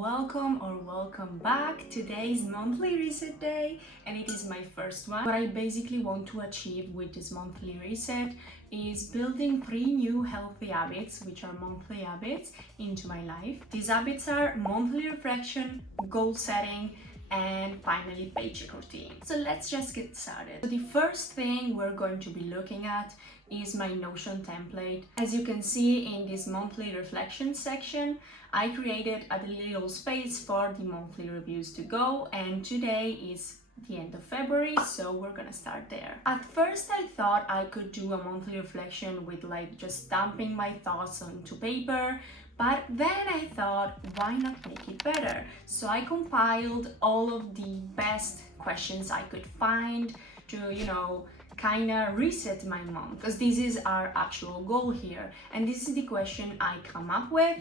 Welcome back. Today is monthly reset day and it is my first one. What I basically want to achieve with this monthly reset is building 3 new healthy habits, which are monthly habits, into my life. These habits are monthly reflection, goal setting, and finally paycheck routine. So let's just get started. So the first thing we're going to be looking at is my Notion template. As you can see in this monthly reflection section, I created a little space for the monthly reviews to go, and today is the end of February, so we're gonna start there. At first I thought I could do a monthly reflection with just stamping my thoughts onto paper, but then I thought, why not make it better? So I compiled all of the best questions I could find to, kind of reset my month, because this is our actual goal here, and this is the question I come up with.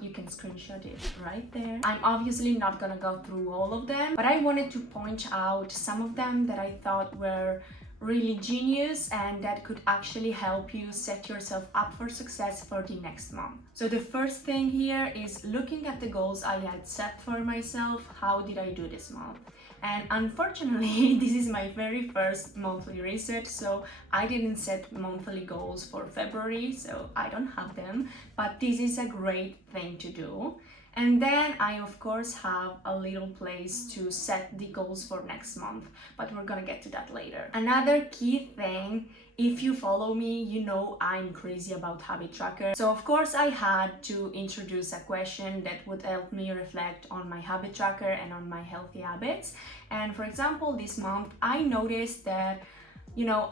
You can screenshot it right there. I'm obviously not gonna go through all of them, but I wanted to point out some of them that I thought were really genius and that could actually help you set yourself up for success for the next month. So the first thing here is looking at the goals I had set for myself. How did I do this month? And unfortunately, this is my very first monthly reset, so I didn't set monthly goals for February, so I don't have them, but this is a great thing to do. And then I of course have a little place to set the goals for next month, but we're gonna get to that later. Another key thing, if you follow me, you know I'm crazy about habit tracker. So of course I had to introduce a question that would help me reflect on my habit tracker and on my healthy habits. And for example, this month I noticed that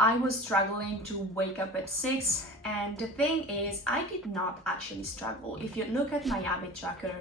I was struggling to wake up at 6, and the thing is, I did not actually struggle. If you look at my habit tracker,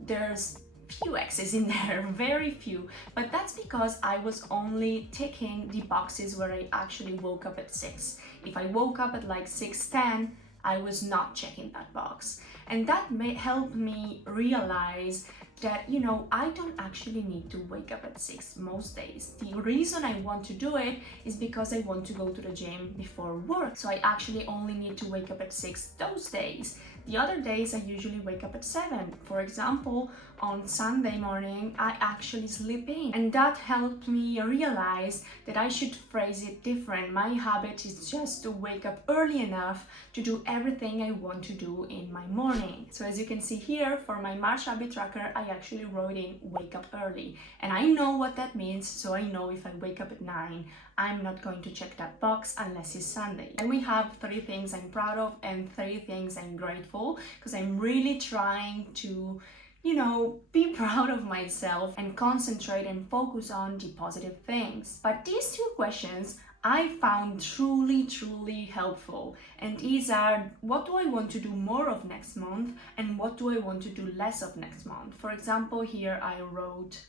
there's few X's in there, very few, but that's because I was only ticking the boxes where I actually woke up at 6. If I woke up at like 6:10, I was not checking that box. And that may help me realize that, I don't actually need to wake up at 6 most days. The reason I want to do it is because I want to go to the gym before work. So I actually only need to wake up at 6 those days. The other days I usually wake up at 7. For example, on Sunday morning, I actually sleep in. And that helped me realize that I should phrase it different. My habit is just to wake up early enough to do everything I want to do in my morning. So as you can see here, for my March habit tracker, I actually wrote in wake up early. And I know what that means, so I know if I wake up at 9, I'm not going to check that box unless it's Sunday. And we have 3 things I'm proud of and 3 things I'm grateful, because I'm really trying to be proud of myself and concentrate and focus on the positive things. But these 2 questions I found truly helpful, and these are, what do I want to do more of next month and what do I want to do less of next month? For example, here I wrote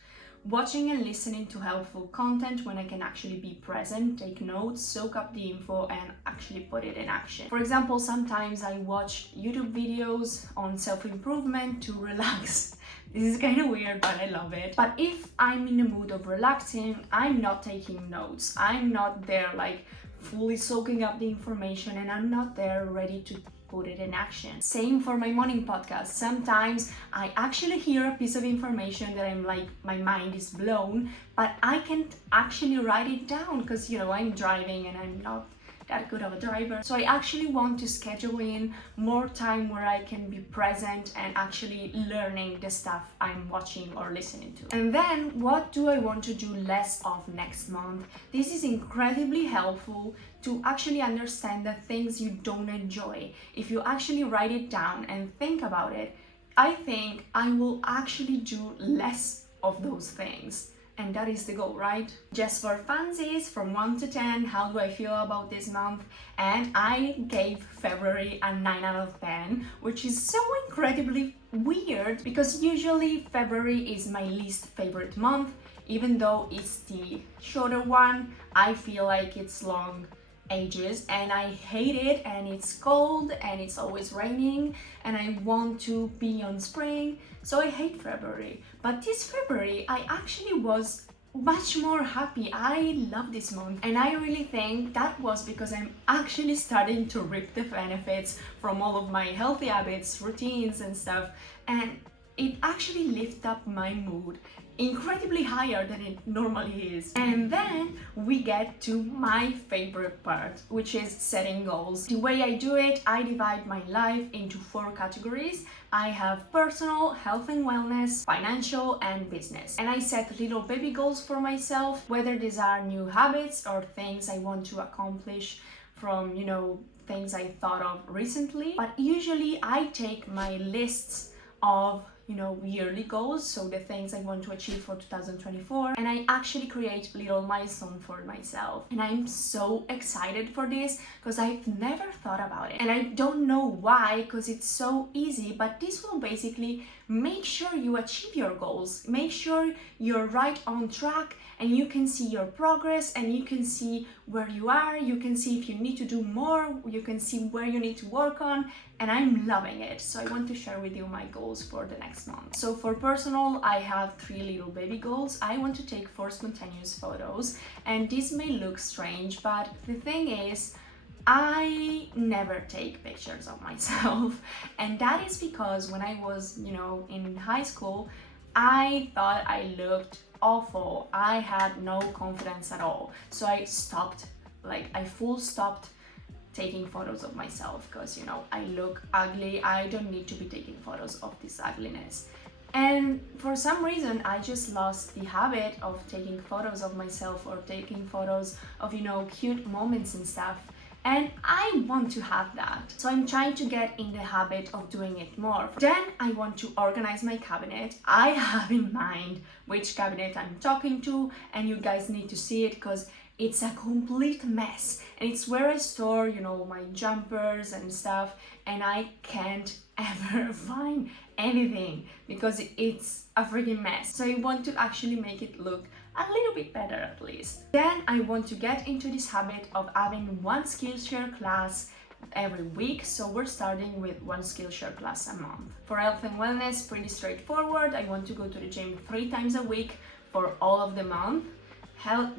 watching and listening to helpful content when I can actually be present, take notes, soak up the info, and actually put it in action. For example, sometimes I watch YouTube videos on self-improvement to relax. This is kind of weird, but I love it. But if I'm in the mood of relaxing, I'm not taking notes. I'm not there fully soaking up the information, and I'm not there ready to put it in action. Same for my morning podcast. Sometimes I actually hear a piece of information that I'm my mind is blown, but I can't actually write it down because, I'm driving and I'm not that good of a driver. So I actually want to schedule in more time where I can be present and actually learning the stuff I'm watching or listening to. And then what do I want to do less of next month? This is incredibly helpful to actually understand the things you don't enjoy. If you actually write it down and think about it, I think I will actually do less of those things. And that is the goal, right? Just for funsies, from 1 to 10, how do I feel about this month? And I gave February a 9 out of 10, which is so incredibly weird because usually February is my least favorite month. Even though it's the shorter one, I feel like it's long ages and I hate it, and it's cold and it's always raining and I want to be on spring, so I hate February. But this February I actually was much more happy. I love this month, and I really think that was because I'm actually starting to reap the benefits from all of my healthy habits, routines and stuff, and it actually lifts up my mood incredibly higher than it normally is. And then we get to my favorite part, which is setting goals. The way I do it, I divide my life into 4 categories. I have personal, health and wellness, financial, and business. And I set little baby goals for myself, whether these are new habits or things I want to accomplish from, things I thought of recently. But usually I take my lists of yearly goals, so the things I want to achieve for 2024, and I actually create little milestones for myself. And I'm so excited for this because I've never thought about it, and I don't know why, because it's so easy, but this will basically make sure you achieve your goals, make sure you're right on track, and you can see your progress, and you can see where you are, you can see if you need to do more, you can see where you need to work on, and I'm loving it. So I want to share with you my goals for the next month. So for personal, I have 3 little baby goals. I want to take 4 spontaneous photos, and this may look strange, but the thing is, I never take pictures of myself, and that is because when I was, in high school, I thought I looked awful. I had no confidence at all. So I stopped, I full stopped taking photos of myself because, I look ugly. I don't need to be taking photos of this ugliness. And for some reason, I just lost the habit of taking photos of myself or taking photos of, cute moments and stuff. And I want to have that. So I'm trying to get in the habit of doing it more. Then I want to organize my cabinet. I have in mind which cabinet I'm talking to, and you guys need to see it because it's a complete mess. And it's where I store, my jumpers and stuff, and I can't ever find anything because it's a freaking mess. So I want to actually make it look a little bit better at least. Then I want to get into this habit of having 1 Skillshare class every week. So we're starting with 1 Skillshare class a month. For health and wellness, pretty straightforward. I want to go to the gym 3 times a week for all of the month.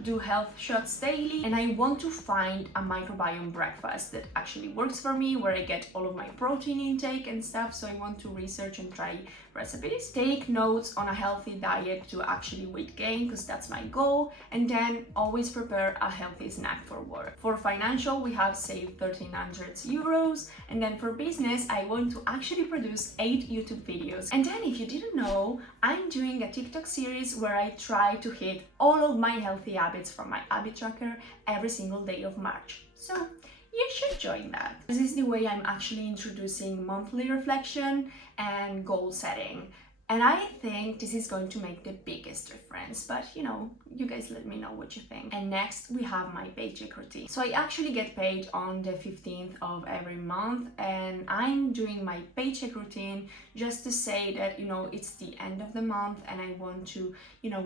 Do health shots daily, and I want to find a microbiome breakfast that actually works for me, where I get all of my protein intake and stuff. So I want to research and try recipes, take notes on a healthy diet to actually weight gain, because that's my goal, and then always prepare a healthy snack for work. For financial, we have saved 1,300 euros, and then for business, I want to actually produce 8 YouTube videos. And then if you didn't know, I'm doing a TikTok series where I try to hit all of my healthy habits from my habit tracker every single day of March. So you should join that. This is the way I'm actually introducing monthly reflection and goal setting. And I think this is going to make the biggest difference, but you guys let me know what you think. And next we have my paycheck routine. So I actually get paid on the 15th of every month, and I'm doing my paycheck routine just to say that, it's the end of the month and I want to,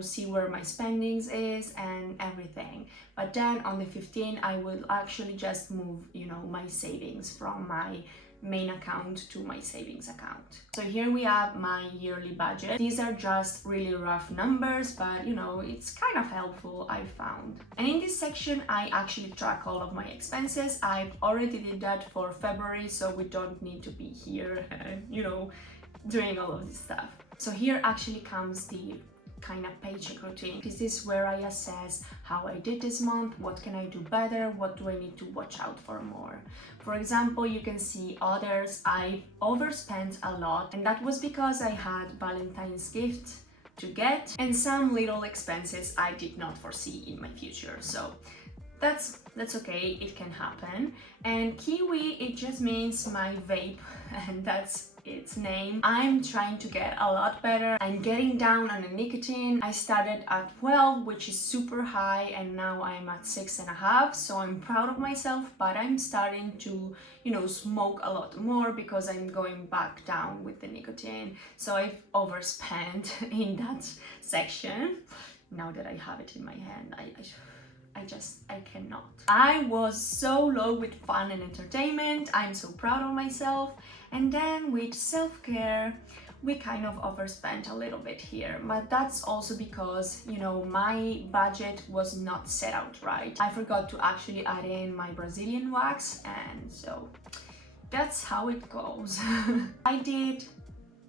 see where my spendings is and everything. But then on the 15th, I will actually just move, my savings from my main account to my savings account. So here we have my yearly budget. These are just really rough numbers, but it's kind of helpful, I found. And in this section, I actually track all of my expenses. I've already did that for February, so we don't need to be here, doing all of this stuff. So here actually comes the kind of paycheck routine. This is where I assess how I did this month, what can I do better, what do I need to watch out for more. For example, you can see others, I overspent a lot, and that was because I had Valentine's gift to get and some little expenses I did not foresee in my future. So that's okay, it can happen. And Kiwi, it just means my vape, and that's its name. I'm trying to get a lot better. I'm getting down on the nicotine. I started at 12, which is super high, and now I'm at 6.5, so I'm proud of myself, but I'm starting to, smoke a lot more because I'm going back down with the nicotine. So I've overspent in that section. Now that I have it in my hand, I cannot. I was so low with fun and entertainment. I'm so proud of myself. And then with self-care, we kind of overspent a little bit here, but that's also because, my budget was not set out right. I forgot to actually add in my Brazilian wax, and so that's how it goes. I did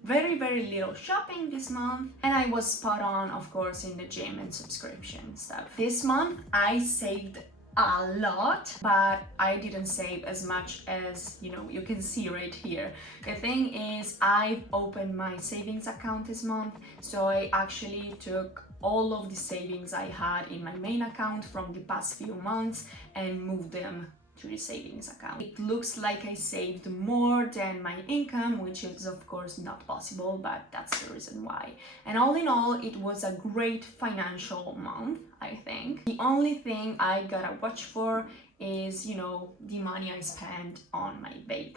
very little shopping this month, and I was spot on, of course, in the gym and subscription stuff. This month I saved a lot, but I didn't save as much as, you can see right here. The thing is, I opened my savings account this month, so I actually took all of the savings I had in my main account from the past few months and moved them to the savings account. It looks like I saved more than my income, which is of course not possible, but that's the reason why. And all in all, it was a great financial month, I think. The only thing I gotta watch for is, the money I spend on my vape.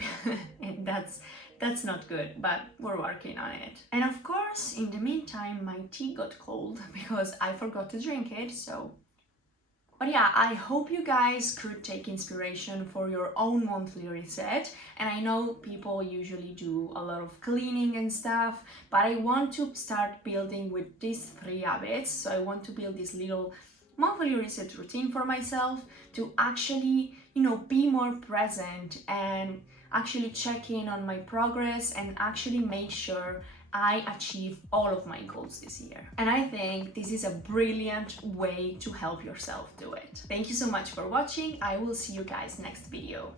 And that's not good, but we're working on it. And of course, in the meantime, my tea got cold because I forgot to drink it, so. But yeah, I hope you guys could take inspiration for your own monthly reset. And I know people usually do a lot of cleaning and stuff, but I want to start building with these 3 habits. So I want to build this little monthly reset routine for myself to actually, be more present and actually check in on my progress and actually make sure I achieve all of my goals this year. And I think this is a brilliant way to help yourself do it. Thank you so much for watching. I will see you guys next video.